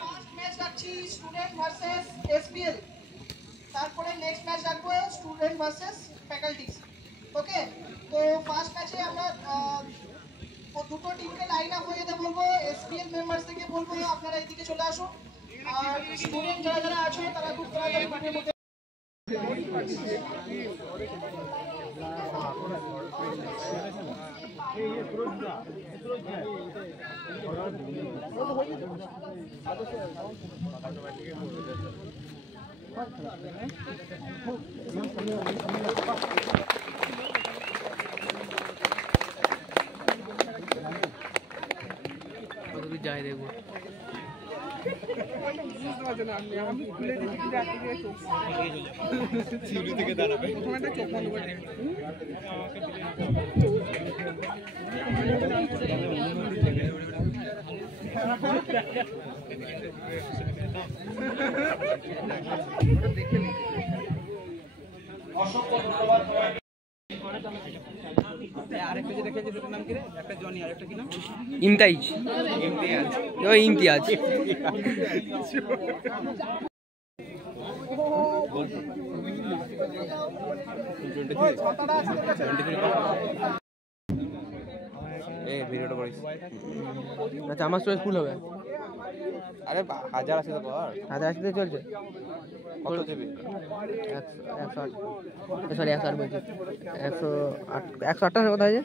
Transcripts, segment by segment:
First match রাখছি student versus SPL, তারপরে next match রাখবো স্টুডেন্ট ভার্সেস ফ্যাকাল্টিজ। ওকে, তো ফার্স্ট ম্যাচে আমরা দুটো টিমকে লাইন আপ হয়ে যেতে বলবো। এসপিএল মেম্বার্স থেকে বলবো আপনারা এইদিকে চলে আসুন, আর স্টুডেন্ট যারা যারা আছে তারা খুব তাড়াতাড়ি মাঠের মধ্যে। যাই দেখবো থেকে দাঁড়াবে চোখ বন্ধ করে অসংখ্য ধন্যবাদ। ইমতাইজ ইমতিয়াজ ভিডিওটা করিস। আচ্ছা আমার স্টোরেজ ফুল হবে। আরে 1000 আছে তো কর, 1000 আসতে চলছে। কত জিবি? 108 সরি 108 বলছি 108 108 টাকা কথা আছে।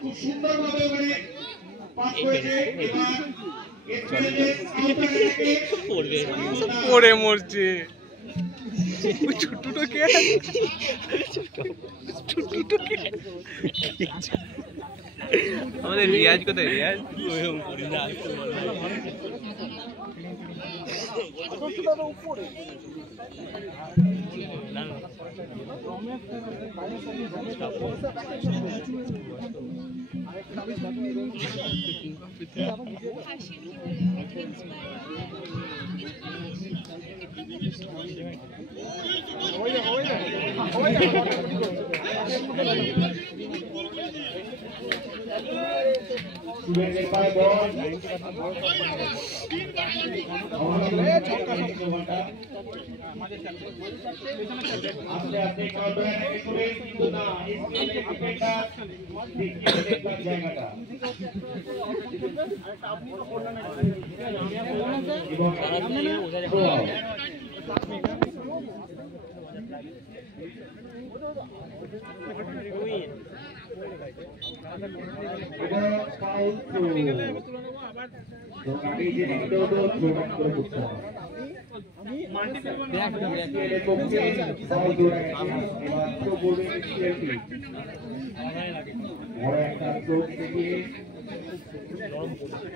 খুব সুন্দরভাবে পাস করেছে। পড়ে মরছে আমাদের রিয়াজ কোথায়? রিয়াজ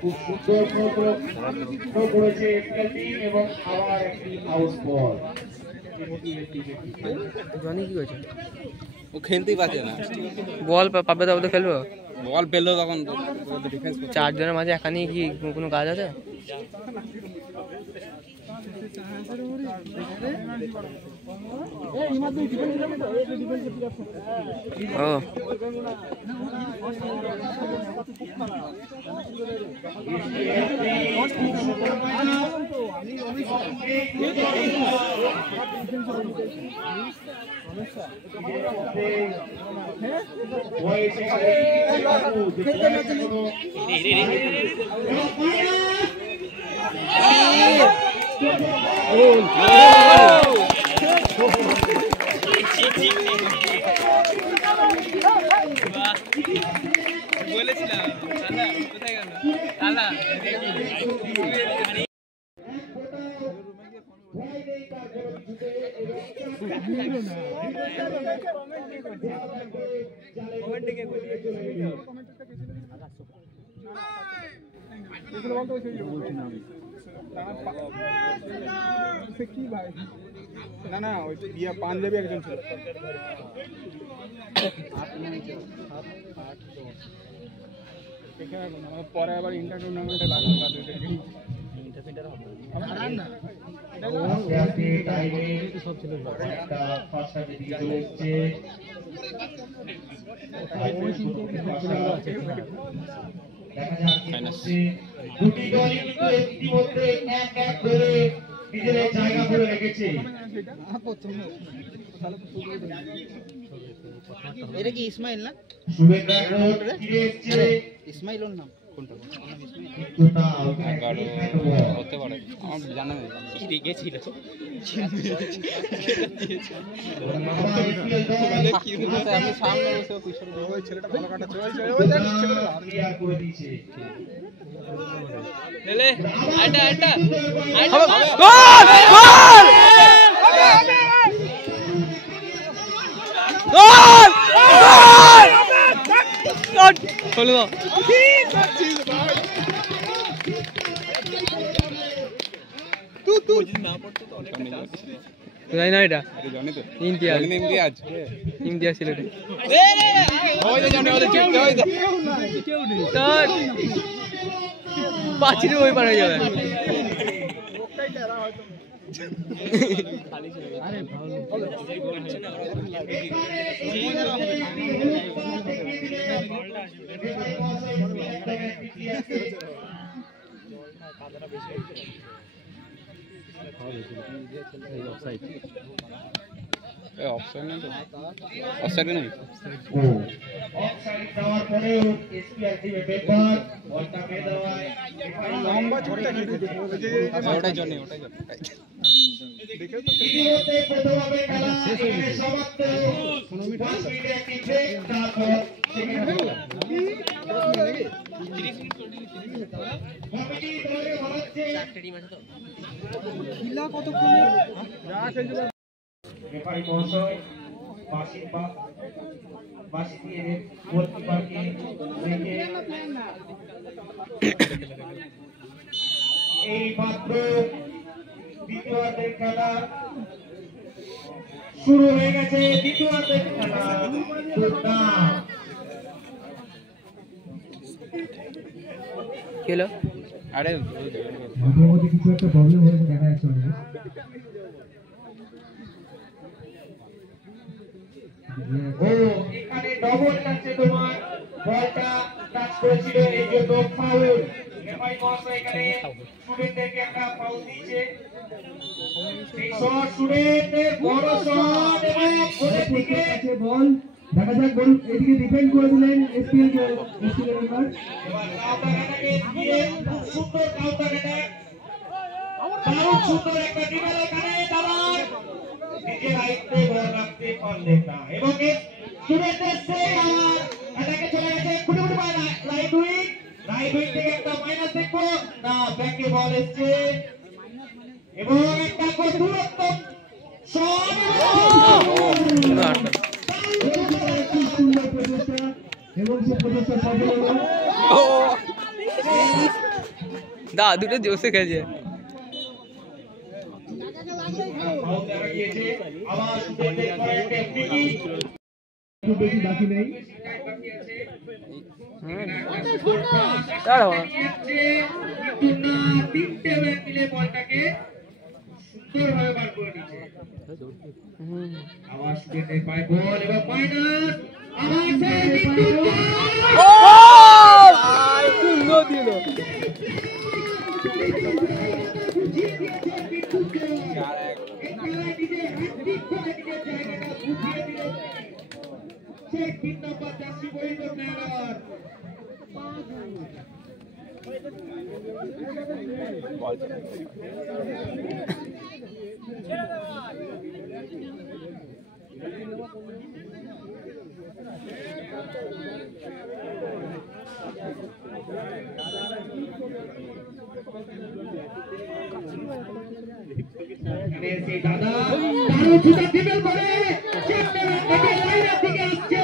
খুব সুন্দর করেছে এবং আবার একটি আউট বল। জনি কি করেছে? ও খেলতেই পারছে না। বল পাবে তবে তো খেলবো। বল পেলো তখন ডিফেন্স করছে। চারজনের মাঝে এখানেই কি কোনো কাজ আছে? না না ওই বিয়া পাঞ্জাবি একজন ছিল পরে আবার ইন্টার টুর্নামেন্টে লাগলো দুটি দলই কিন্তু ইতিমধ্যে এক এক করে নিজেদের জায়গা করে রেখেছে। এটা কি ইসমাইল না? শুভেন্দু এখন ফিরে এসেছে। ইসমাইল ওর নাম কোনটা? কিন্তু না, হতে পারে, আমার জানা নেই। গেছিল আমি সামনে বসে ওই ছেলেটা ভালো কাটা চলছে ক্লিয়ার করে দিয়েছে। জানি না এটা জানি তো ইমতিয়াজ ইমতিয়াজ ইমতিয়াজ ছিল এটা ওই যে জানি ওদের চিপতে ওই তোর পাঁচিরে ওই পার হয়ে যাবে অফসাইড না তো অফসাইড নেই ও অফসাইড দেওয়ার পরেও এসপিআর টিমে মেম্বার বলটা পেয়ে দেওয়ায় লম্বা ছোটটা ওটাই জন্য ইতিমধ্যে প্রথমভাবে খেলা এখানে সমাপ্ত। 5 মিনিটে একটি ব্রেক, তারপর সেকেন্ড হাফ। কমিটি দলে বলাচ্ছে রেফারি মহাশয় বাঁশি দিয়ে গোলকিপারকে রেখে এই মাত্র দ্বিতীয়ার্ধের খেলা শুরু হয়ে গেছে। দ্বিতীয়ার্ধের খেলা খেলো আরে কিছু একটা প্রবলেম হয়েছে দেখা যাচ্ছে। ও এখানে ডবল টাচে তোমার বলটা টাচ করেছিল, এই জন্য ফাউল। রেফারি মহাশয় এখানে স্টুডেন্টদেরকে একটা ফাউল দিয়েছে। এই শট স্টুডেন্টের বড় শট এবং গোলের দিকে বল দেখা যাক। গোল এদিকে ডিফেন্ড করে দিলেন এসপিএল মেম্বার। এবার কাউন্টার অ্যাটাকে দিয়ে সুন্দর কাউন্টার অ্যাটাক, দারুণ সুন্দর একটা ডিফেন্স এখানে দাবার নিজের আয়ত্তে বল রাখতে পারলেন না এবং স্টুডেন্টদের সেই আবার অ্যাটাকে চলে গেছে। খুঁটে খুঁটে পায় রাইট উইং থেকে একটা মাইনাস দেখবো না, ব্যাকে বল এসছে এবং একটা দূরত্ব শট এবং সে প্রচেষ্টা সফল হলো। দা দুটো জোসে খেলছে বেশি বাকি নেই। তিনটে ব্যাট মিলে বলটাকে সুন্দরভাবে বার করে নিচ্ছে আবার স্টুডেন্টের পায় বল এবং মাইনাস আবার সেই বিদ্যুৎ দাদা কারো ছুটা টেবিল করে লাইনের দিকে আসছে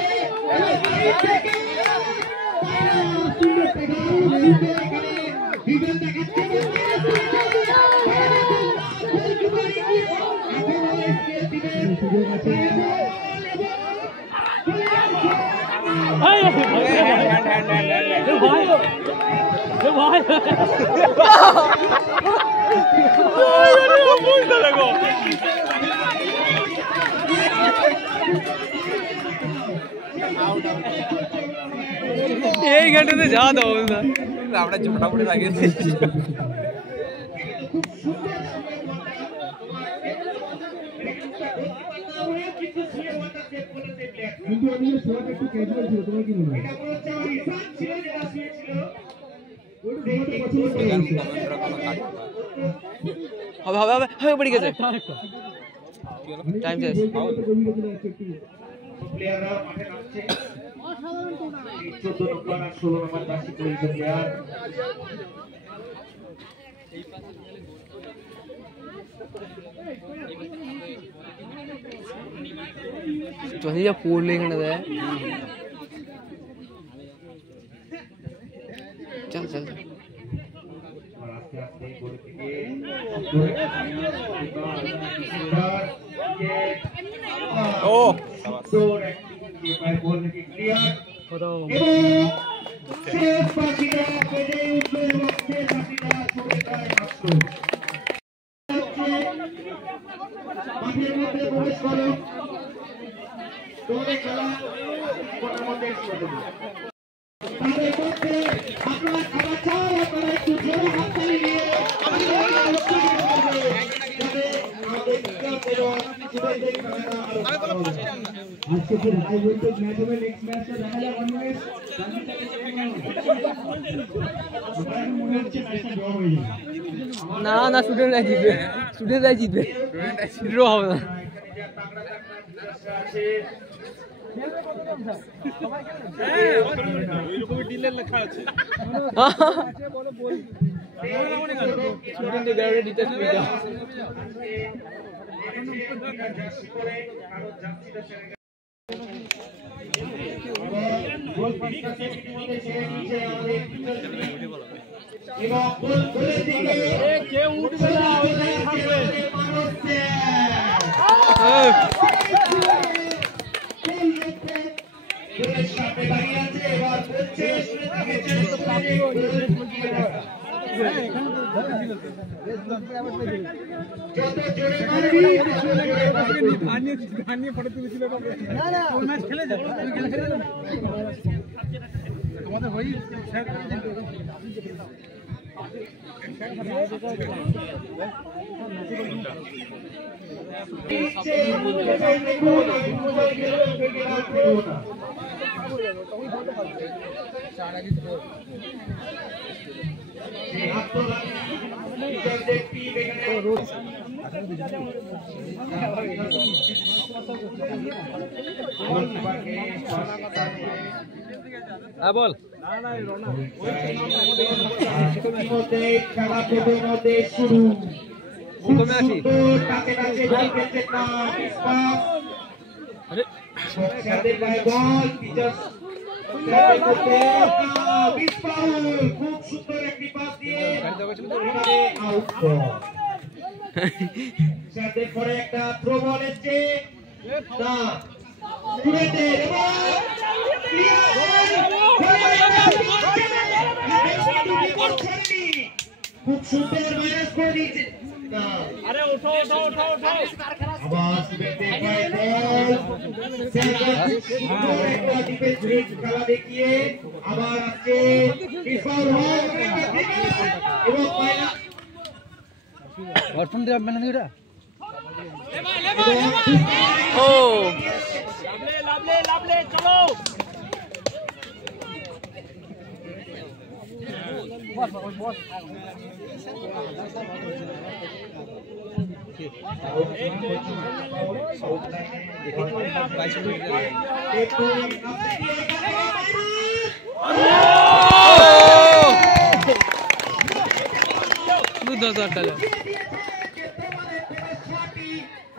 এই ঘাটেতে যাওয়া দাও আমরা ঝোটাফুটি লাগিয়ে দিচ্ছি কিন্তু আমি শোয়াটা একটু ক্যাজুয়াল ছিল তোমার কি মনে হয় হবে হবে হবে হবে পড়ে গেছে টাইম শেষ প্লেয়াররা মাঠে নামছে 14 নম্বর আর 16 নম্বর বাসি পরিচিত প্লেয়ার চলে যা পড়লে এখানে দেয় চল চল আস্তে আস্তে করে থেকে ও তোর একটি পায় বল থেকে ক্লিয়ার এবং শেষ বাকিটা বেজে উঠলো এবং শেষ বাকিটা চলে যায় মাত্র মাঠের মধ্যে প্রবেশ করো দৌড়ে খেলা কোনার মধ্যে শুরু করো তাদের মধ্যে আপনারা খাবার চাও আপনারা একটু জোরে হাততালি দিয়ে আজকে फिर हाई वोल्टेज मैच में नेक्स्ट मैच में দেখা যাক অনলাইন মনে হচ্ছে ম্যাচটা ড্র হয়ে যাবে না না স্টুডেন্টরা জিতবে স্টুডেন্টরাই জিতবে ড্র হবে না ওইরকমই ডিলের লেখা আছে স্টুডেন্টদের গাড়ি ডিটেইলস দিয়ে দাও কেউ উঠবে না ফটো তুলেছিল খেলে যাবে আমাদের হই বল খেলা প্রথম মধ্যে শুরু তাকে নাচে গোল খেলছে না খুব সুন্দর একটি পাস দিয়ে পরে একটা থ্রো বল এসছে খুব সুন্দর মাইনাস করে দিয়েছে একটা আরে ওঠো ওঠো ওঠো ওঠো আবার সুবেতে পায় বল সুন্দর একটা ডিফেন্স খেলা দেখিয়ে আবার আসছে বিফল হয় এবং ফাইনাল অর্থন দেব মানে এটা ও লাভলে লাভলে লাভলে চলো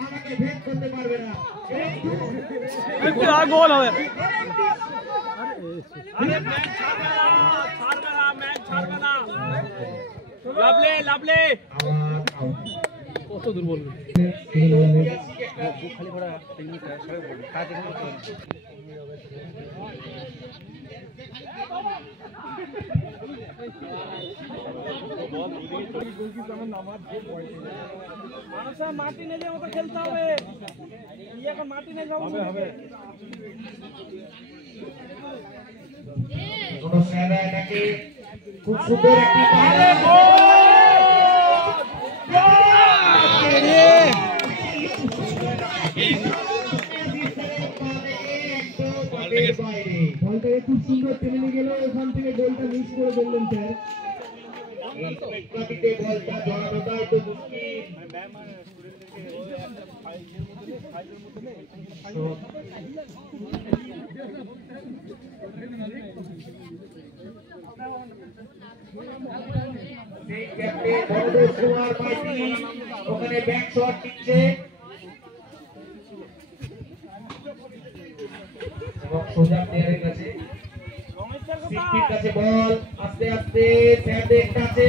আমাকে ভেদ করতে পারবে না গোল হবে আরে ম্যাচ ছাড়বে না ম্যাচ ছাড়বে না লাভলে লাভলে কত দূর বলবে খালি ঘোড়া টেকনিক সবাই বলবে কাজ এখানে করতে মানুষের মাটি নেজের মতো খেলতে হবে এখন মাটি নেই হবে কোনো সাদা এটাকে খুব সুন্দর একটি বলটাকে খুব সুন্দর টেনে নিয়ে গেল ওখান থেকে গোলটা মিস করে বললেন স্যার বলটা জড়ানোটাই তো মুশকিল ওখানে ব্যাক শট দিচ্ছে এবং সোজা প্লেয়ারের কাছে সিপির কাছে বল আস্তে আস্তে স্যারদের কাছে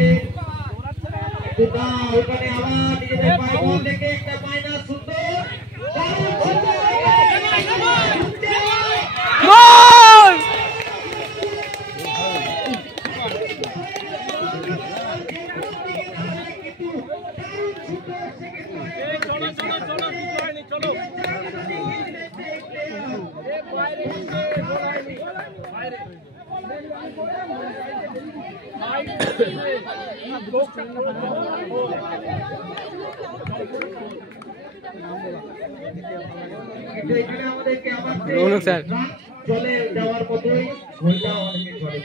ওখানে আবার নিজেদের পায়ে বল দেখে একটা মাইনাস সুন্দর এখানে আমাদেরকে আবার চলে যাওয়ার মতোই গোলটা আমাদেরকে চলে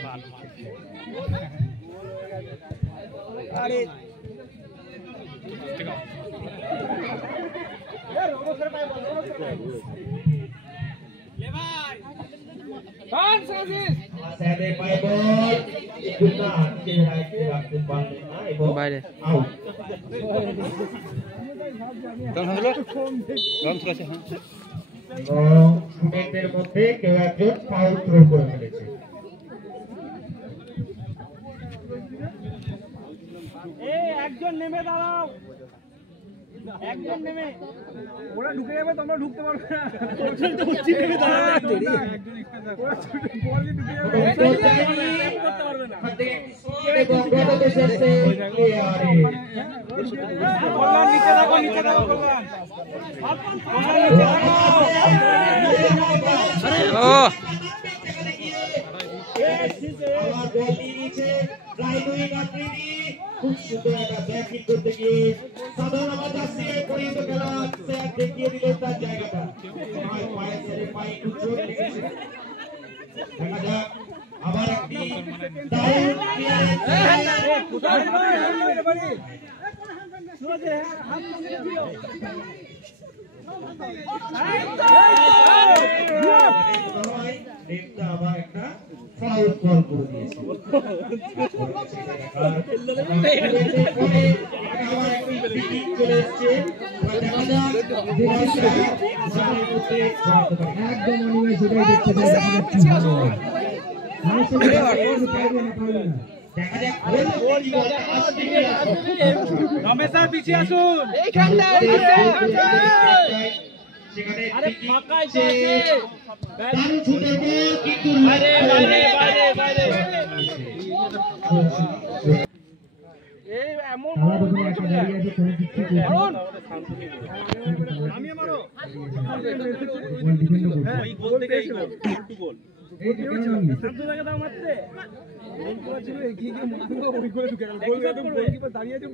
আরে বাইরে স্টুডেন্টদের মধ্যে কেউ একজন ফাউল থ্রো করে ফেলেছে একজন নেমে দাঁড়াও একজন নেমে ওরা ঢুকে যাবে তোমরা ঢুকতে পারবে না নেমে দাঁড়াও করতে পারবে না নিচে রাখো নিচে রাখো খুব সুন্দর একটা ব্যাটিং করতে গিয়ে সাধারণ আমাদের পরিহিত খেলা স্যার দেখিয়ে দিলেন তার জায়গাটা পায়ে ছেড়ে পায়ে একটু জোর লেগেছে দেখা যাক আবার একটি দারুণ আবার একটা ফাউল কল করে দিয়েছে রমেশার পিছিয়ে আসুন আরে ফাঁকাই তো আছে এমন খেলা প্রথমে একটা দাঁড়িয়ে আছে কোনো কিছু করছে না। নামিয়ে মারো বল ডিফেন্ড করছে ওই গোল থেকে এই গোল টু গোল এই তো কেন নামলি শান্ত জায়গা দাও মারতে গোল ছিল এগিয়ে গিয়ে মারলো ওই গোলে ঢুকে গেল গোলকিপার দাঁড়িয়ে আছে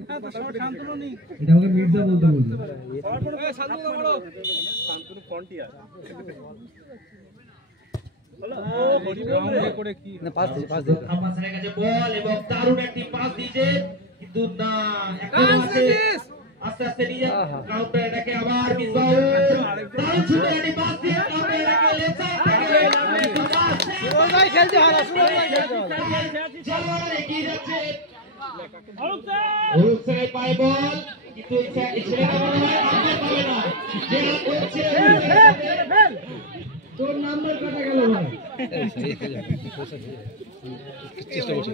শান্তনু নেই এটা আমাকে মির্জা বলতে বললো শান্তনু মারো শান্তনু ফ্রন্টিয়ার আম্বাসারের কাছে বল এবং দারুণ একটি পাস দিয়েছে কিন্তু না এখনো আছে আস্তে আস্তে নিয়ে কাউন্টার এটাকে আবার মিসবাউল দারুণ সুন্দর একটি পাস দিয়ে কাউন্টার এটাকে লেফট সাইড থেকে খেলতে হারা চলো এগিয়ে যাচ্ছে অরুপ স্যার পায় বল কিন্তু এই ছেলেটা মনে হয় নাম্বার পাবে না যে করছে তোর নাম্বার কাটা গেল ভাই চেষ্টা করছে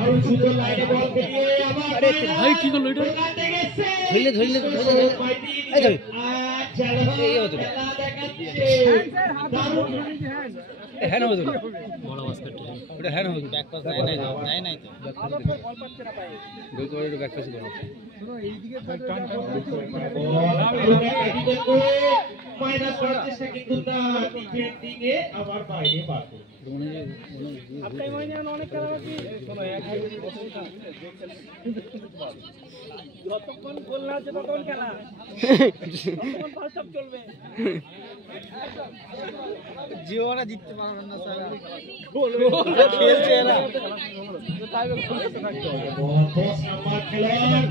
আর সুন্দর লাইনে বল পেয়ে আবার আরে ভাই কি করলো এটা ধরলে এই যাবে চলো এই হতো খেলা দেখাচ্ছে দারুণ হ্যাঁ না হতো বড় বাস্কেট ওটা হ্যাঁ না হতো ব্যাক পাস নাই তো ব্যাক পাস গোল করে একটু ব্যাক পাস করো শুনো এইদিকে মাইনাস করার চেষ্টা কিন্তু না ডিফেন্ডিং এ আবার বাইরে পারবে আপনি মানে অনেক খেলা বাকি শোনো যতক্ষণ গোল না হচ্ছে ততক্ষণ খেলা ততক্ষণ পাঁচ চলবে জিওরা জিততে পারবে না স্যার গোল খেলছে এরা বল 10 নাম্বার খেলোয়াড়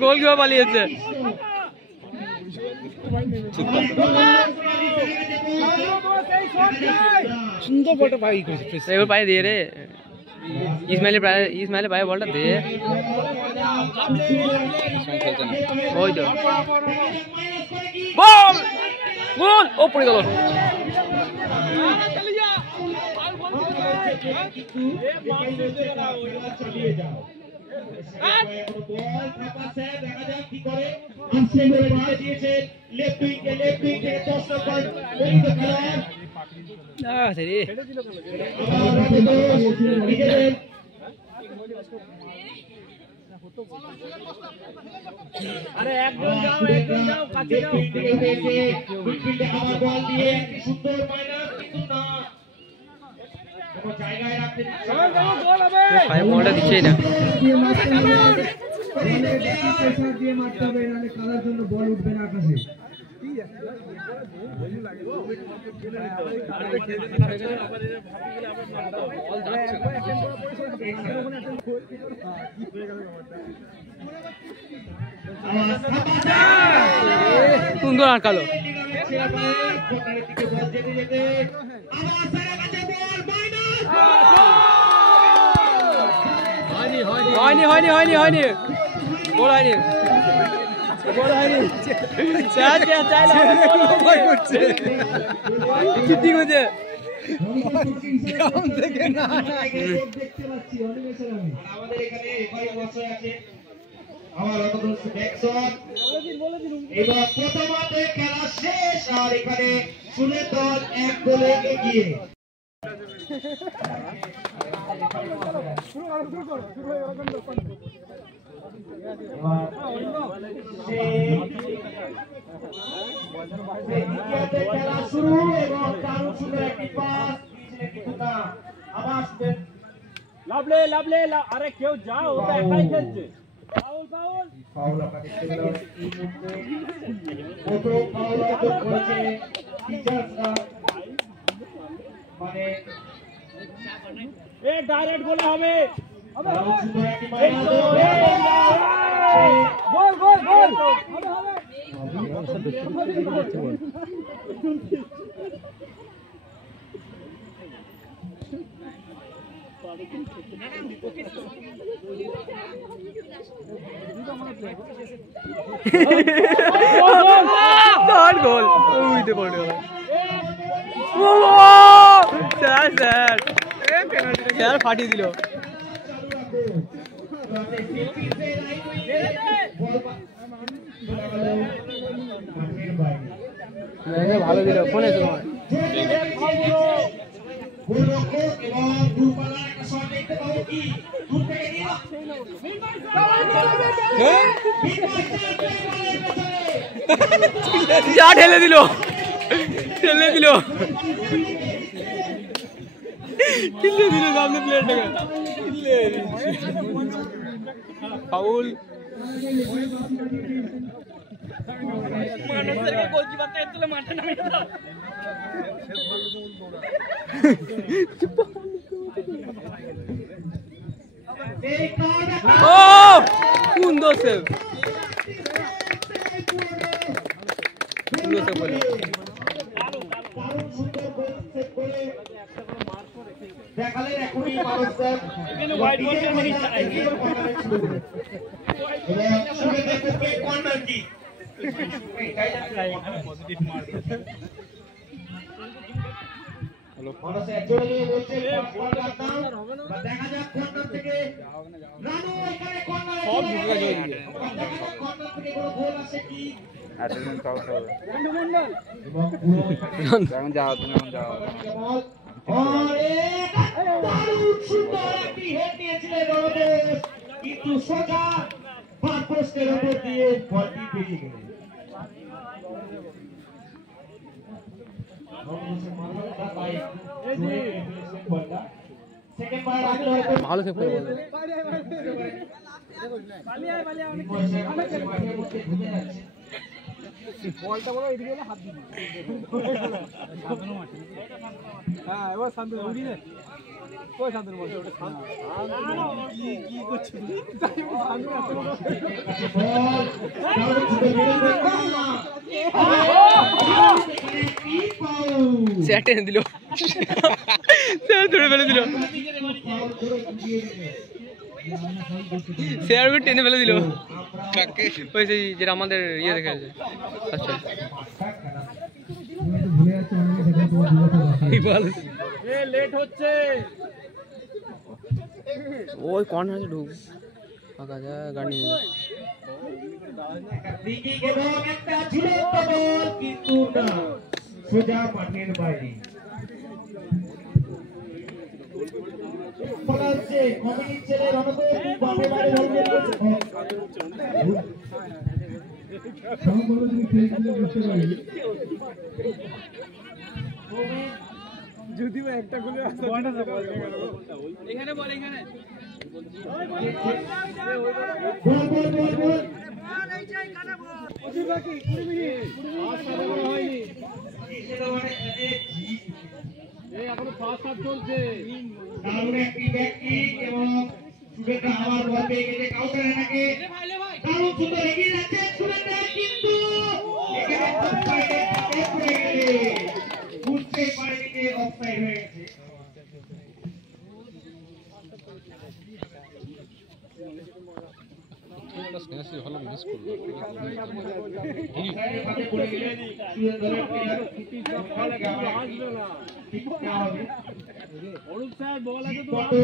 গোল কিভাবে পালিয়েছে সুন্দর বলটা পাই করেছে এবার পায়ে দিয়ে রে ইসমাইলের পায়ে বলটা দে ওই তো বল গোল ও পড়ে গেল চালিয়ে যাও বল ফাঁপাছে দেখা যাক কি করে দিয়েছে লেফট উইং 10 নম্বর মহিত খেলোয়াড় সরি আরে একজন যাও কাছে যাও মিডফিল্ডে আবার বল দিয়ে একটি সুন্দর মাইনাস কিন্তু না কোনো জায়গায় রাখতে দিচ্ছে না গোল হবে পায়ে বলটা দিচ্ছেই না প্রেসার দিয়ে মারতে হবে নাহলে খেলার জন্য বল উঠবে না আকাশে সুন্দর আটকালো হয়নি গোল হয়নি চিঠি করছে দেখতে পাচ্ছি আমাদের এখানে এবারে বসে আছে আমার অতদূর ব্যাকশট এবার প্রথমার্ধে খেলা শেষ আর এখানে সুরের দল 1 গোলে এগিয়ে খেলা শুরু এবং দারুণ সুন্দর একটি পাস কিন্তু না আবার লাভলে আরে কেউ যাও ওটা একাই খেলছে ফাউল আমরা দেখতে পেলাম এই মুহূর্তে কত ফাউল করেছে টিচার্সরা মানে এ ডাইরেক্ট গোল হবে দারুণ সুন্দর একটি মাইনাস গোল হবে গোল উইতে পড়ে গেল স্যার ফাটিয়ে দিল আছে ফিফটিতে রাইট উইংয়ে বল চলে গেল মাঠের বাইরে ভালো দিল ফোন এসে তোমার গোলরক্ষক এবং দূরপাল্লার একটা শট দেখতে পাবো কি দূর থেকে নিয়ে যা ঠেলে দিল ঠেলে দিল ঠেলে দিল সামনে প্লেয়ারটাকে ফাউল মানুষদেরকে গোলকিপার থেকে তুলে মাঠে নামিয়ে দাও। ও সুন্দর সেভ সুন্দর সেভ বলে দেখালেন এখনই মানুষদের এখানে হোয়াইট বলটা নেই চাই সুরেন্দ্রের পক্ষে কর্নার কি মানুষ একজনে নিয়ে বলছে কর্নার দাও দেখা যাক কর্নার থেকে রানু এখানে কর্নার সব ঢুকে গেছে ওইদিকে কর্নার থেকে কোনো গোল আসে কি অ্যাটেন্ডেন্স আউট হবে এবং পুরো এখন যাও তুমি এখন যাও দারুণ সুন্দর একটি হেড দিয়েছিলেন রমেশ কিন্তু সোজা বার পোস্টের উপর দিয়ে বলটি বেরিয়ে গেল সেকেন্ড বার আগে হয়তো ভালো সেভ করে বলো বলটা বলো এদিকে গেলে হাত দিবি হ্যাঁ এবার শান্ত উড়ি না কই শান্ত বল কি করছিস সে টেনে দিল সে ধরে ফেলে দিল সে আর টেনে ফেলে দিল ওই সেই যেটা আমাদের ইয়ে দেখে আছে আচ্ছা লেট হচ্ছে ওই কর্নারে ঢুক ফাঁকা যা গাড়ি নিয়ে দিকে গেল একটা ঝুলন্ত বল কিন্তু না সোজা মাঠের বাইরে পড়াচ্ছে কমিটির ছেলে রণদীপ মাঠের বাইরে বল বের করছে সম্পূর্ণ তুমি ফেসবুকে বুঝতে পারি যদিও একটা গুলো এখানে বল এখানে বল বল বল বল বাকি 20 মিনিট হয়নি এই এখনো ফার্স্ট হাফ চলছে দারুণ একটি ব্যাককিক এবং সুরেন্দ্র আবার বল পেয়ে গেছে কাউন্টার এটাকে দারুণ সুন্দর এগিয়ে যাচ্ছে সুরেন্দ্র কিন্তু এখানে অফসাইডে পড়ে গেলে বুঝতে পারেনি যে অফসাইড হয়ে গেছে অরূপ স্যার বল আছে তো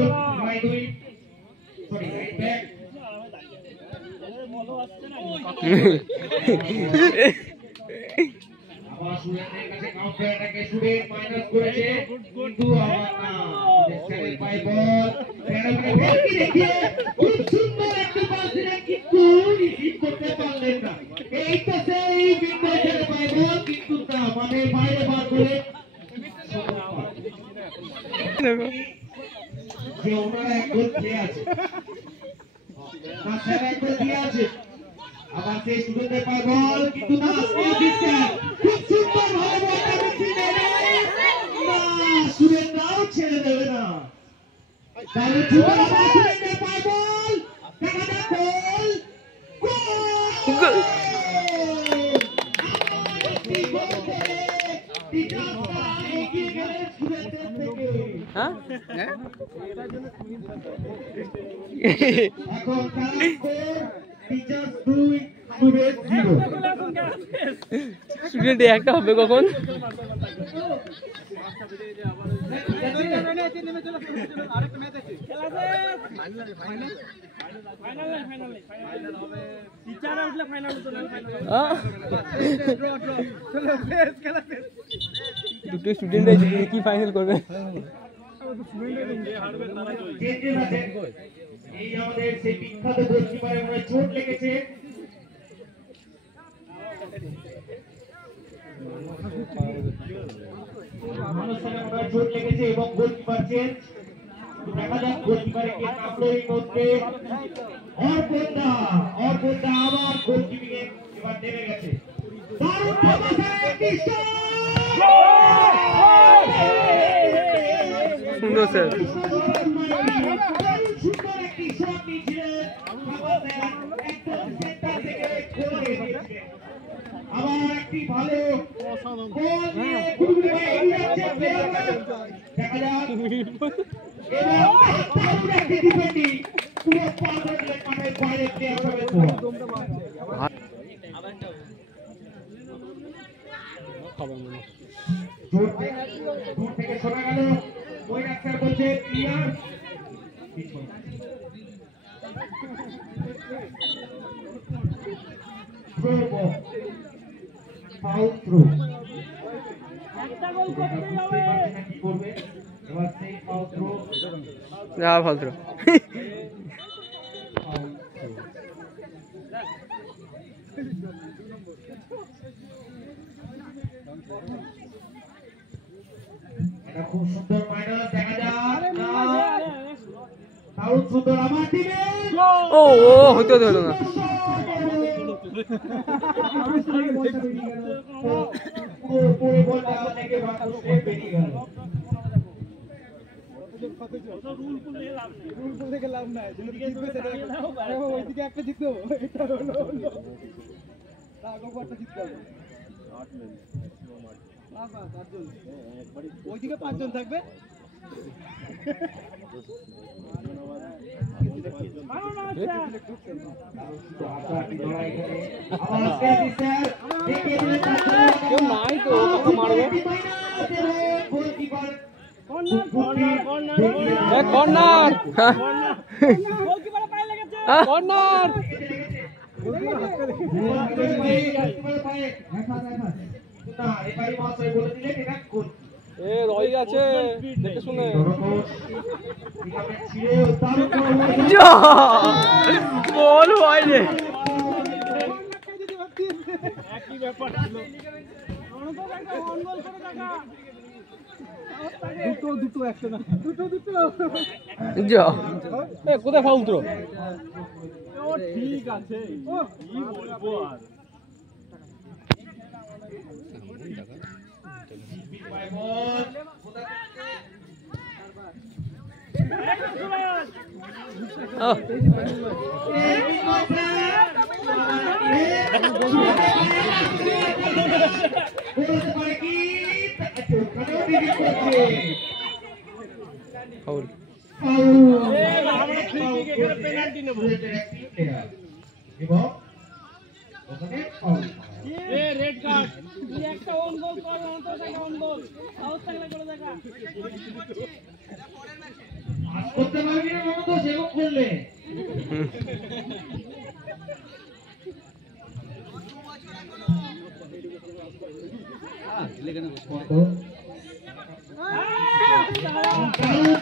আবার সুরেন্দ্রের কাছে কাউন্টার অ্যাটাকে সুরেন মাইনাস করেছে কিন্তু আবার না সেকেন্ড বাই বল প্যারাগুলো ভেলকি দেখিয়ে খুব সুন্দর একটা বল ছিলেন কিন্তু রিসিভ করতে পারলেন না এই তো সেই বিন্দু ছেড়ে বাই বল কিন্তু না মানে বাইরে বার করে যে ওনারা এক গোল খেয়ে আছে তাছাড়া এক গোল দিয়ে আছে আবার সেই সুরেন্দ্রের বাই বল কিন্তু না খুব সুন্দর ভাবে বলটা মিশিয়ে না সুরেন্দ্রও ছেড়ে দেবে না তাহলে সুরেন্দ্রের বাই বল দেখা যাক গোল হ্যাঁ এখন টিচার্স 2 স্টুডেন্ট 0 স্টুডেন্ট একটা হবে কখন দুটো স্টুডেন্ট কি ফাইনাল করবে? এই আমাদের সেই বিখ্যাত গোলকিপারের মনে চোট লেগেছে। চোট লেগেছে এবং গোলকিপার চেঞ্জ। দেখা যাক গোলকিপারে কে নামলো এই মুহূর্তে। অর্পণদা আবার গোলকিপিং এ এবার নেমে গেছে। দারুণ ধামাকা একটি শট! সুন্দর স্যার, সুন্দর একটি শট নিয়েছিলেন একদম সেন্টার থেকে গোলে দিয়েছিলেন। আবার একটি ভালো গোল নিয়ে গুড়গুড়ি ভাই এগিয়ে যাচ্ছে প্লেয়াররা। দেখা যাক এবং দারুণ একটি ডিফেন্ডিং পুরো পাগল মাঠের বাইরে প্লেয়ার হবে। দূর থেকে শোনা গেল ওই ডাক্তার বলছে ক্লিয়ার। ফাউল থ্রো কি করবে এবার সেই ফাউল থ্রো যা ফালতু এটা খুব সুন্দর মাইনাস। দেখা যাক দারুণ সুন্দর আবার দিবে। ও হইতে হলো না। পুরো বলটা থেকে বাংলাদেশে বেরিয়ে গেল। ওইদিকে 5 জন থাকবে। কেউ নাই তো মারবে। কর্নার কর্নার এ রই আছে দেখে শুনে। বল ভাই রে, একই ব্যাপার ছিল। দুটো একটা না, দুটো যা এ কোথায় ফাউল থ্রো? ও ঠিক আছে, কি বলবো আর। ফাউল আমরা ফ্রি কিক এখানে পেনাল্টি নেব এবং ওখানে ফাউল। এ রেড কার্ড, তুই একটা অন গোল কর, অন্তত একটা অন গোল আউট থাকলে করে দেখা। পাস করতে পারবি না মনে তো সেরকম করলে।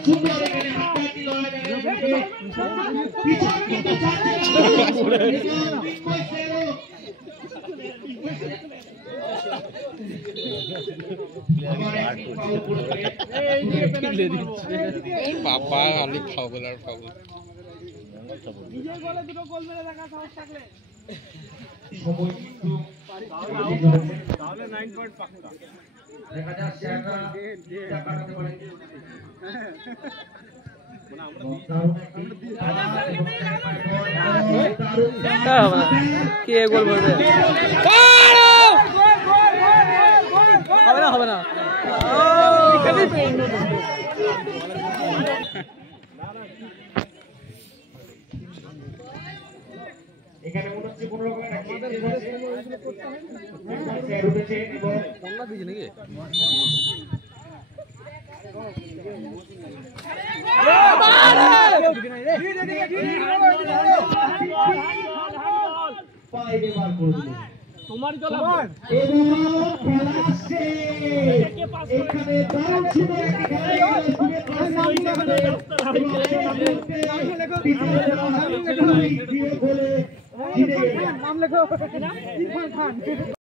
সুন্দর এখানে হাততালি লড়াই পিছন কিন্তু যাচ্ছে বাবা খালি ফাউল আর ফাউল। নিজের গোলে দুটো গোল মেরে দেখা সাহস থাকলে সময় কিন্তু তাহলে 9 পয়েন্ট পাক্কা। দেখা যাক স্যাররা যা কাটাতে পারে। কে গোল করবে? হবে না হবে না। এখানে মনে হচ্ছে কোন রকম একটা চেঞ্জেস আছে। স্যার উঠেছে এবং কন্যা দিয়েছে নাকি? বাইরে বার করলো তোমারই তো এবং খেলা আসছে এখানে দারুণ ছিল একটি খেলা জিতে গেলেন